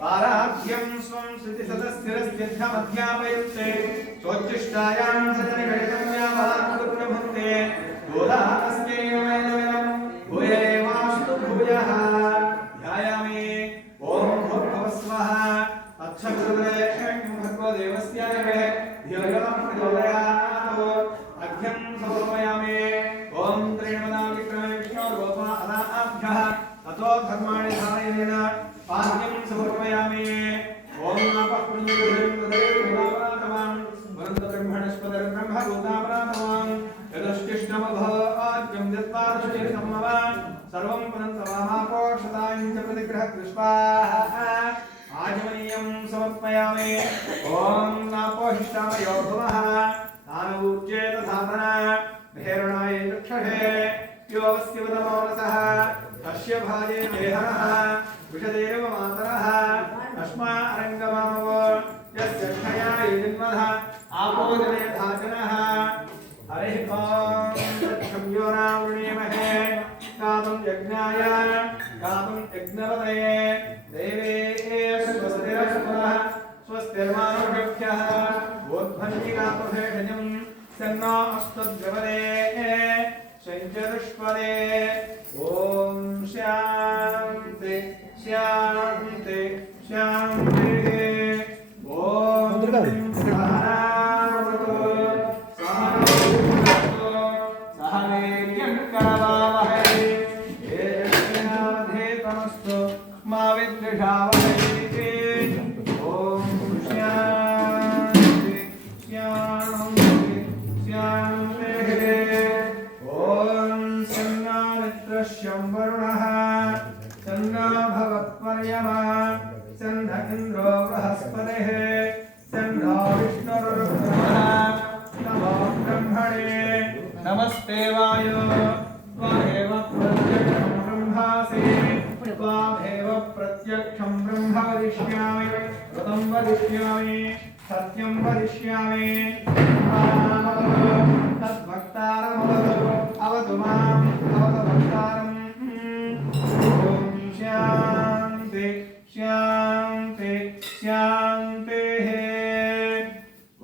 पाराभ्यं स्वं श्रुतिसदस्थिरस्थिरमध्यापयन्ते स्वोच्चिष्टायां सजनिगणितम्याभागुरुभुक्ते दोलाकस्यैवमेवं भूयेवास्तु भूयः ध्यायामि ॐ भूर्भुवस्वः अक्षगुरुदेवस्य भगवदेवस्य धियोयं प्रचोदयात् अर्घ्यं समर्पयामि ॐ त्रिणवदा विक्रमे विष्णोर्गोपा अदाभ्यः अतो धर्माणि धारयेन पाद्यं समर्पयामि ॐ नमः पुण्यदेवदेवदेवतावान् वरन्दब्रह्मणस्पदं ब्रह्मभूतापराधवान् यदुष्टिष्णमभोज्यं यत्पादुष्टिसम्मवान् सर्वं पुनन्तवामापोषतां च प्रतिग्रहकृष्पाः आजमनीयं समर्पयामि ॐ नापोहिष्टामयो भवः आनवूज्येत धातना भेरणाय चक्षुषे योऽस्य वदमोरसः तस्य भाजे देहनः विषदेव मातरः तस्मा अरङ्गमामवो यस्य क्षया युजिन्मधः आपोजने धातनः हरिः ॐ तत्संयो रावृणीमहे गातुं यज्ञाय गातुं यज्ञपतये देवे स्वस्तिरस्पुरः स्वस्तिर्मानुषभ्यः बोध्वन्निगातुभेषजं सन्नो अस्तुद्गवरे शञ्चदुष्पदे ॐ शान्ति शान्ति शान्तिः ॐ सहवीर्यं करवावहै तेजस्विनावधीतमस्तु मा विद्विषावहै ॐ शान्ति शान्ति शान्तिः शं वरुणः सन्नो भवत्पर्यमा सन्न इन्द्रो बृहस्पतिः सन्नो विष्णुरुरुक्रमः नमो ब्रह्मणे नमस्ते वायो त्वमेव प्रत्यक्षं ब्रह्मासि त्वामेव प्रत्यक्षं ब्रह्म वदिष्यामि ऋतं वदिष्यामि सत्यं वदिष्यामि तद्भक्तारमवतु अवतु माम् अवतु भक्तारम् ॐ शान्ति शान्ति शान्तिः ॐ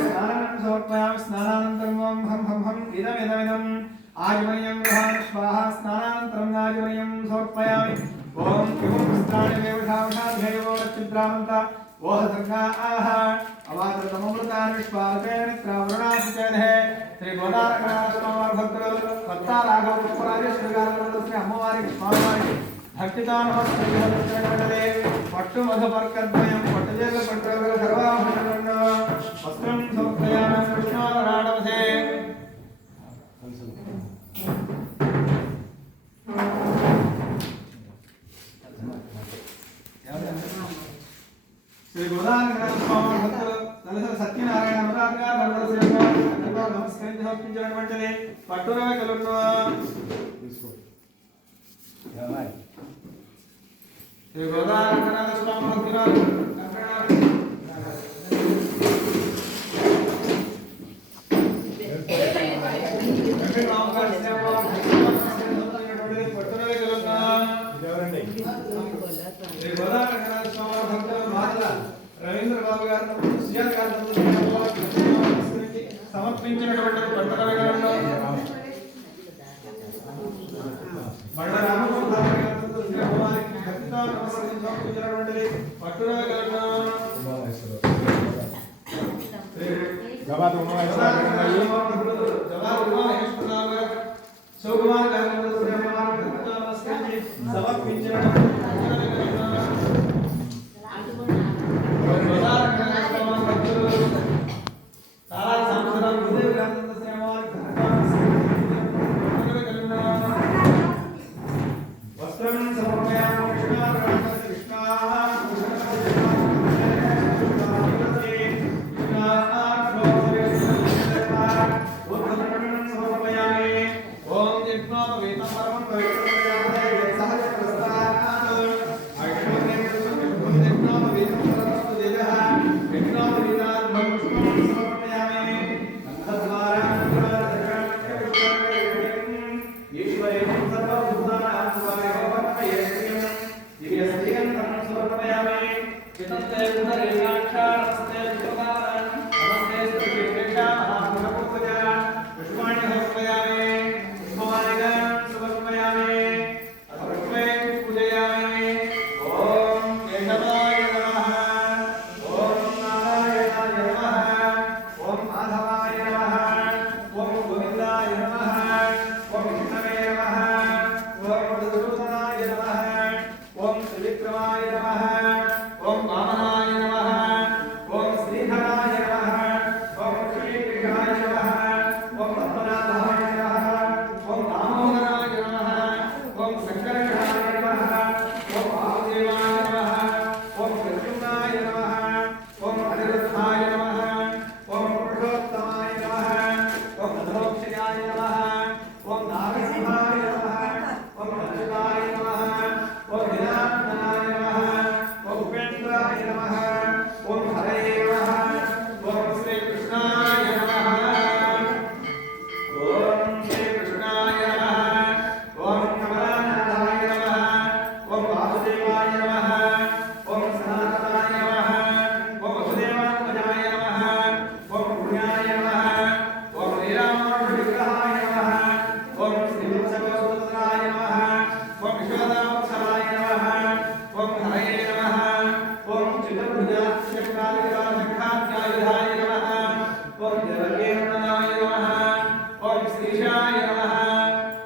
स्नानं समर्पयामि स्नानानन्तरं ॐ हं हं हं इदमिदमिदम् आजमनीयं गृहाणि स्वाहा स्नानानन्तरं आजमनीयं समर्पयामि ॐ किमुं वस्त्राणि वेवषावषाध्ययो चिद्रामन्त ओह सर्गा आह अवादृतममृतानि विश्वाल्पेन त्रावरुणासिचेनः श्री गोदारगणास्वामी भक्तुలు पत्ताराघवपुराजेश्वरगारस्य అమ్మవారికి స్వామివారికి భక్తితో నమస్కరించే పట్టు మధుపర్కద్వయం పట్టుజేల పట్టుల సర్వాభరణంలో వస్త్రం సమర్పయామి కృష్ణారాణవసే శ్రీ గోదావరి భక్తులు నలుగురు సత్యనారాయణ నమస్కరించి సమర్పించినటువంటిది పట్టురవ కలుగును శ్రీ గోదావరి స్వామి భక్తులు రవీంద్ర బాబు గారు సుజాత గారు సమర్పించినటువంటి పంటలలో బండ రామచంద్ర భక్తితో సమర్పించినటువంటిది పట్టురగలను శివకుమార్ గారు సమర్పించినటువంటి चितन्ते पुनरेकाक्षारस्ते विश्वकारं नमस्ते स्तुतिर्वेषा महापुरुषपूजा पुष्पाणि समर्पयामि पुष्पमालिकां समर्पयामि अथर्वे पूजयामि ॐ केशवाय नमः ॐ नारायणाय नमः ॐ माधवाय नमः ॐ गोविन्दाय नमः ॐ विष्णवे नमः ॐ मधुसूदनाय नमः ॐ त्रिविक्रमाय नमः ॐ वामनाय नमः ॐ श्रीधराय नमः ॐ श्रीकृष्णाय नमः ॐ पद्मनाभाय नमः ॐ दामोदराय नमः ॐ शङ्करगणाय नमः ॐ वासुदेवाय नमः ॐ प्रद्युम्नाय नमः ॐ अनिरुद्धाय नमः ॐ पुरुषोत्तमाय नमः ॐ मधुरोक्षयाय नमः ॐ नारसिंहाय नमः ॐ अच्युताय नमः ॐ नीलाम्बराय नमः ॐ उपेन्द्राय नमः ॐ हरये नमः ॐ श्रीकृष्णाय नमः ॐ श्रीकृष्णाय नमः ॐ कमलानन्दाय नमः ॐ वासुदेवाय नमः ॐ सनातनाय नमः ॐ वसुदेवात्मजाय नमः ॐ पुण्याय नमः ॐ लीलामानुषविग्रहाय नमः ॐ श्रीवत्सवसुतराय नमः ॐ विश्वदावत्सराय नमः ॐ हरये नमः ॐ चित्रभुजाक्षकालिकाशङ्खाध्यायुधाय नमः ॐ देवकीनन्दनाय नमः ॐ श्रीशाय नमः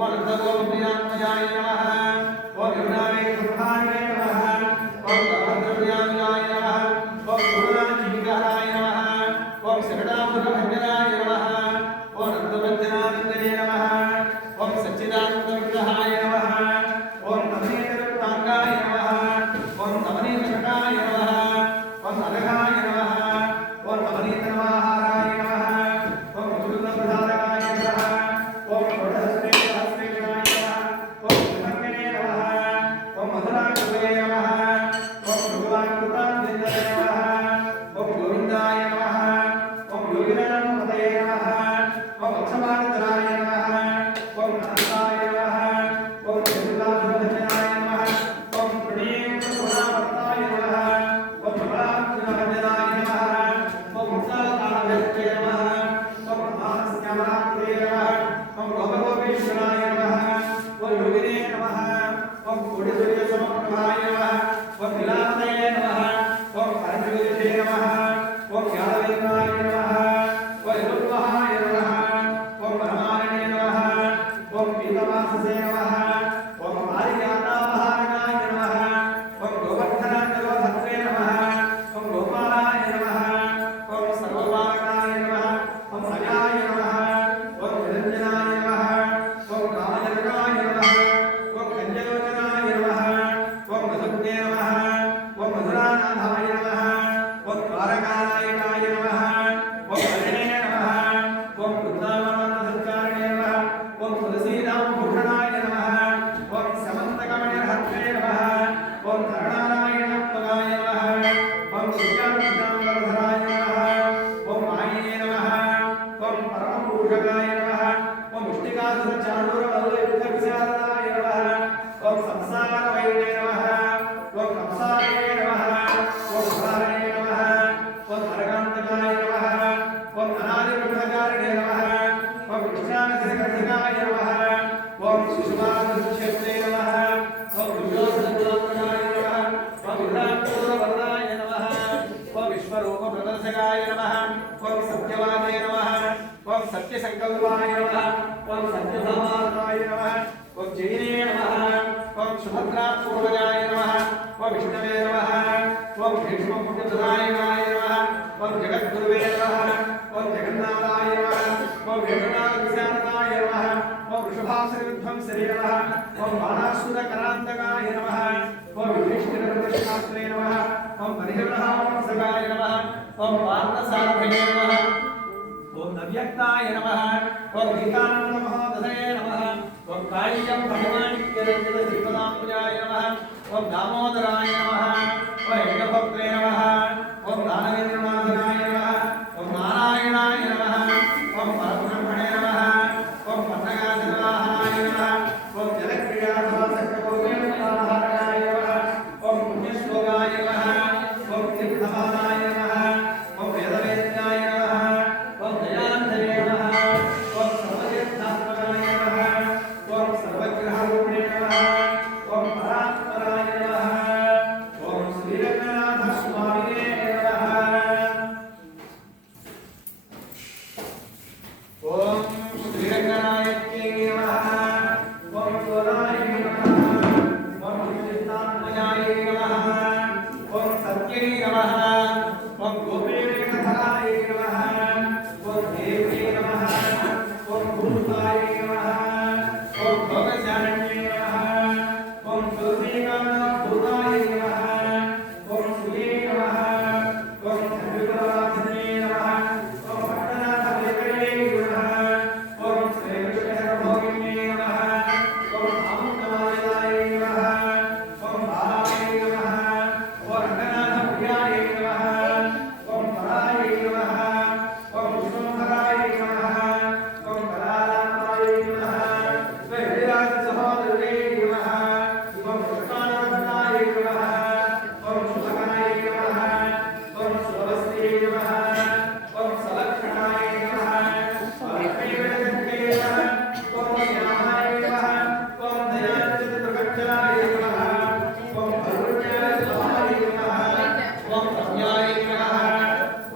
ॐ नन्दगोपीनात्मजाय नमः ॐ यमुनावेङ्कटप्रधाने नमः ॐ गणपतिप्रियाय नमः ॐ गुरुराजविग्रहाय नमः ॐ शकटामुखभञ्जनाय नमः ॐ नन्दभञ्जनानन्दने नमः ॐ सच्चिदानन्दविग्रहाय नमः ॐ नवनीतकृताङ्गाय नमः ॐ नवनीतकटाय नमः ॐ अनघाय नमः ॐ नवनीतनवाहाराय नमः ॐ मधुरप्रधारकाय नमः ॐ षोडशस्त्रीसहस्रीगणाय नमः ॐ त्रिभङ्गिने नमः ॐ मधुराकृतये नमः ॐ भगवान्कृताञ्जलये नमः ॐ गोविन्दाय नमः ॐ योगिनाथपतये नमः ॐ वत्समानतराय नमः ॐ अनन्ताय नमः ॐ जगन्नाथभजनाय नमः ॐ प्रणीतगुणावर्ताय नमः ॐ कमलात्मभजनाय नमः ॐ मुक्ताकालभक्तये नमः ॐ महास्यामरात्रे नमः ॐ गोपगोपीश्वराय नमः ॐ योगिने नमः ॐ कोटिसूर्यसमप्रभाय नमः ॐ नीलातये नमः ॐ परमज्योतिषे नमः ॐ ज्ञानवेन्द्राय नमः ॐ यदुर्वहाय नमः ॐ परमारणे नमः ॐ पीतवाससे नमः ॐ पारिजातापहारकाय नमः ॐ गोवर्धनाजगोधत्रे नमः ॐ गोपालाय नमः ॐ सर्वपालकाय नमः ॐ अजाय नमः ॐ निरञ्जनाय नमः ॐ कामजनकाय नमः ॐ कञ्जलोचनाय नमः ॐ मधुग्ने नमः ॐ मधुरानाथाय नमः ॐ द्वारकानायकाय नमः ॐ हरिणे नमः ॐ वृन्दावनसञ्चारिणे नमः ॐ तुलसीदामभूषणाय नमः ॐ समन्तकमणिहर्त्रे नमः ॐ धरणारायणपदाय नमः ॐ दिव्याङ्गदाय नमः ॐ माये नमः ॐ परमपुरुषकाय नमः ॐ मुष्टिकाधरचाणूरवल्लयुद्धविशारदाय नमः ॐ संसारवैणे नमः ॐ कंसाय नमः ॐ धारणे नमः ॐ हरकान्तकाय नमः ॐ अनादिवृद्धकारिणे नमः ॐ कृष्णानधिकर्धिकाय नमः ॐ शिशुपालक्षेत्रे नमः ॐ विश्वासनाय नमः ॐ विराट्पूर्णवर्णाय नमः ॐ विश्वरूपप्रदर्शकाय नमः ॐ सत्यवादे नमः ॐ सत्यसङ्कल्पाय नमः ॐ सत्यभावाय नमः ॐ जैने नमः ॐ सुभद्रापूर्वजाय नमः ॐ विष्णवे नमः ॐ भीष्मपुण्यप्रदायकाय नमः ॐ जगद्गुरुवे नमः ॐ जगन्नाथाय नमः ॐ वेणुनाथविशारदाय नमः ॐ वृषभासुरविध्वंसरे नमः ॐ बाणासुरकरान्तकाय नमः ॐ युधिष्ठिरप्रतिष्ठात्रे नमः ॐ परिहृणहांसकाय नमः ॐ पार्थसारथिने नमः ॐ नव्यक्ताय नमः ॐ गीतानन्दमहोदये नमः ॐ कालिकं भगवानित्यरञ्जितश्रीपदाम्बुजाय नमः ॐ दामोदराय नमः ॐ यज्ञभक्त्रे नमः ॐ दानवेन्द्रनाथनाय नमः ॐ नारायणाय नमः ॐ परब्रह्मणे नमः ॐ पन्नगासनवाहनाय नमः ॐ जलक्रीडासवासक्तपूर्वेणहारणाय नमः ॐ पुण्यश्लोकाय नमः ॐ ओम गोपीनाथाय नमः ओम देवी नमः ओम भूताय नमः ओम भोगशालिन्ये नमः ओम दुर्गाभूताय नमः ओम श्री नमः ओम सर्वराजने नमः ओम भट्टनाथविग्रहे नमः ओम श्रीविष्णुभोगिने नमः ओम अमृतमालिकाय नमः ओम बालाय नमः ओम रंगनाथप्रियाय नमः ओम पराय नमः ओम विष्णुभराय नमः ओम कलालाय नमः वेदांत सहोदरे नमः ओम कृष्णानंदाय नमः ओम सुभगाय नमः ओम सुभस्ते नमः ओम सलक्षणाय नमः ओम वेदगते नमः ओम श्यामाय नमः ओम दयाचतुर्गच्छाय नमः ओम अरुण्याय नमः ओम रम्याय नमः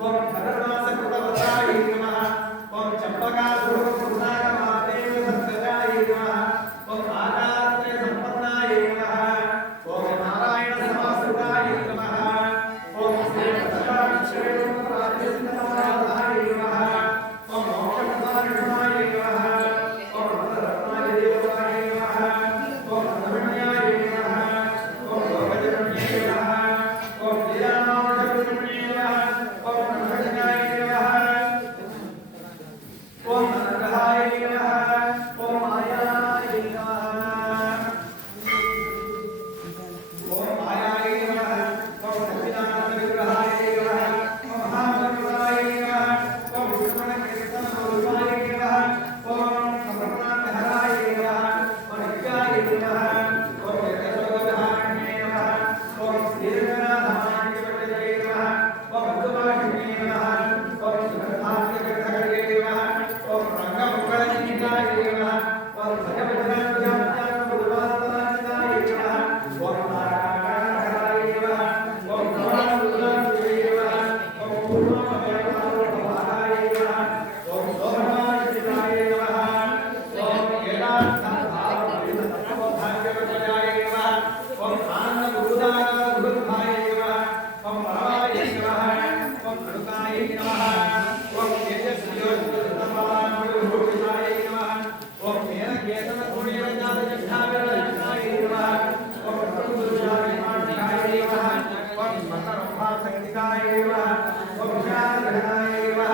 ओम धर्मासकृतवताय नमः ओम चम्पकासुरपुरुषागमाते सत्सजाय नमः ओम आकाशे संपन्नाय नमः ओम नारायण समाश्रिताय नमः ओम श्री पद्माक्षेत्रराजसिंहाय नमः ओम मोक्षप्रदायिनाय नमः ओम रत्नाय देवाय नमः ओम रमण्याय नमः ओम भगवद्गीताय नमः ओम लीलानामजगुरुणे नमः ओम रमण्याय नमः ओम अनुग्रहाय नमः ओम मायाय नमः ओम मायाय नमः ओम सच्चिदानंदविग्रहाय नमः ओम महामन्त्राय नमः ओम विष्णुकीर्तनस्वरूपाय नमः ओम ब्रह्माण्डहराय नमः ओम नित्याय नमः ओम जगद्गुरुधारिणे नमः ओम श्रीरंगनाथाय नमः ओम मधुभाषिणे नमः ओम सुगंधार्कगृहये नमः ओम रंगमंगलनिकाय नमः ओम भजभजनविद्यानामगुरुवादनाय नमः ओम नारायणहराय नमः ओम भगवानुग्रहाय नमः ओम पूर्णमयमाय नमः ओम शोभनाय नमः ओम केदारनाथाय नमः ओम आनन्दगुरुदानगुरुभाय नमः ओम परमाय नमः ओम अरुकाय नमः ओम तेजस्योत्तमानमभूषिताय नमः ओम मेनकेतनधूलिरजातजठाविरलक्षणाय नमः ओम प्रभुदुर्याय नमः ओम मकरभासक्तिकाय नमः ओम शान्तगणाय नमः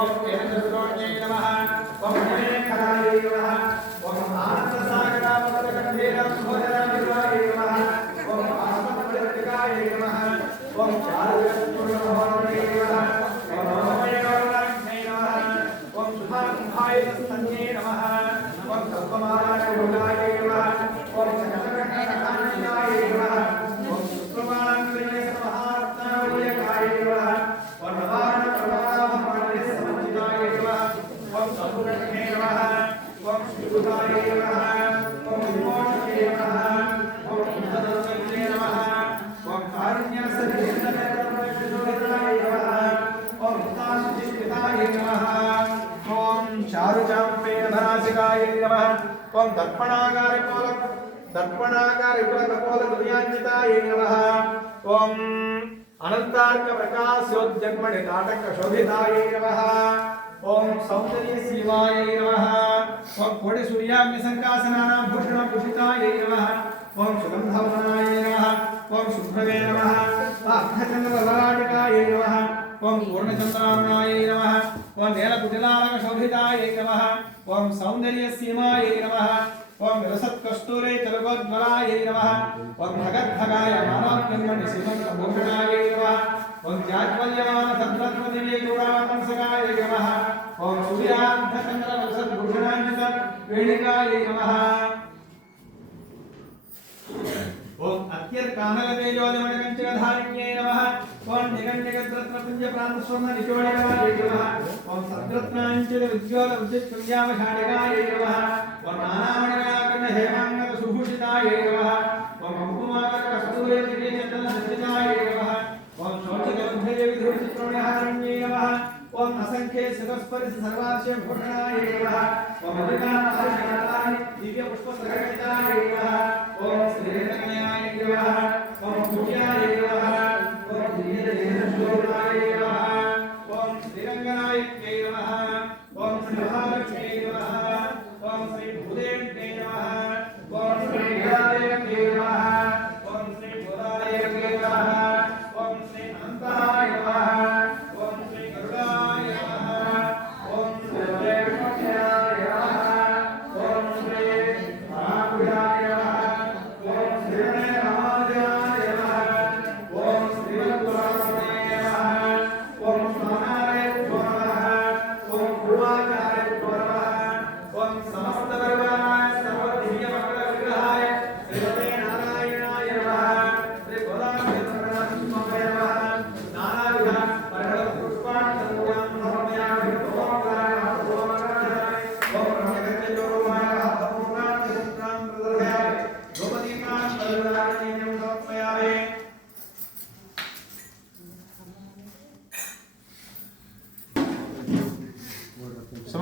ओम केतनसुरोण्ये नमः ओम जनेखराय नमः ओम आनन्दसागरापदकण्ठेरसुभोजनाय नमः ओम आत्मप्रतिकाय नमः ओम चारुचतुर्भुवने नमः ओम मनोमयगौराङ्गे नमः ओम सुधाकुम्भाय संस्थन्ये नमः ओम कल्पमालाकुलाय नमः ओम सकलकण्ठनाय नमः ओम सुप्रमाणप्रिय महारत्नावलीयकाय नमः ओम नवारणप्रभावमण्डलसमन्विताय नमः ओम शम्भुकण्ठे नमः ओम श्रीबुधाय नमः ओम विमोचने नमः ओम बुद्धदर्शने नमः ओम कारुण्यसहिष्णुताय नमः ओम भूताशुचिस्थिताय नमः ओम चारुचाम्पेयधरासिकाय नमः ओम दर्पणागारकुलकपोलगुर्यान्विताय नमः ओम अनन्तार्कप्रकाशोद्जन्मणि नाटकशोभिताय नमः ओम सौन्दर्यसीमाय नमः ओम कोटिसूर्याग्निसङ्कासनाभूषणभूषिताय नमः ओम सुगन्धवनाय नमः ओम शुभ्रवे नमः अर्धचन्द्रललाटिकाय नमः ओम पूर्णचन्द्रारुणाय नमः ओम नीलकुटिलालकशोभिताय नमः ओम सौन्दर्यसीमाय नमः ओम विलसत्कस्तूरे तलगोज्ज्वलाय नमः ओम भगद्भगाय मानवजन्मनि श्रीमन्तभूषणाय नमः ओम जाज्वल्यमानसद्भद्रदिव्यगौरावंसकाय नमः ओम सूर्यार्धचन्द्रवलसद्भूषणान्वितवेणिकाय नमः ओम अत्यर्कानलतेजोनिमणिकञ्चकधारिण्ये नमः ओम निगण्यगद्रत्नपुञ्जप्रान्तस्वर्णनिचोडिकाय नमः ओम सद्रत्नाञ्चितविद्योलविद्युत्पुञ्जावशाटिकाय नमः ओम नानामणिगणाकर्णहेमाङ्गदसुभूषिताय नमः ओम कुङ्कुमाकरकस्तूरीदिव्यचन्दनसज्जिताय नमः ओम शोचितबुद्धिदेविधूर्चित्रोणिहारिण्ये नमः ओम असंख्ये सुगस्परिश सर्वास्य भूषणाय नमः ओम अधिकामहर्षणाय दिव्यपुष्पसगणिताय नमः ओम श्रीरङ्गनाय नमः ओम पूज्याय नमः ओम दिव्यदेहशोभाय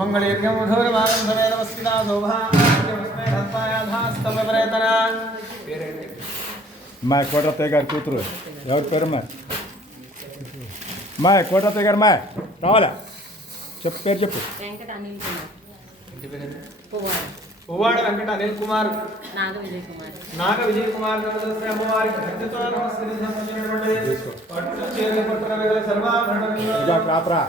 సుమంగళీర్యం మధురవారం సమేతమస్కితా శోభాస్మే ధత్తాయాధాస్తమపరేతన పేరేంటి మా కోటత్తయ్య గారి కూతురు ఎవరి పేరు మా కోటత్తయ్య గారు మా రావాలా చెప్పు పేరు చెప్పు. వెంకట అనిల్ కుమార్. ఇంటి పేరేంటి? పువ్వాడ. పువ్వాడ వెంకట అనిల్ కుమార్. నాగ విజయ్ కుమార్. నాగ విజయ్ కుమార్ అమ్మవారికి భక్తితో నమస్కరించినటువంటి పట్టు చీరలు పట్టున సర్వాభరణములు రాపరా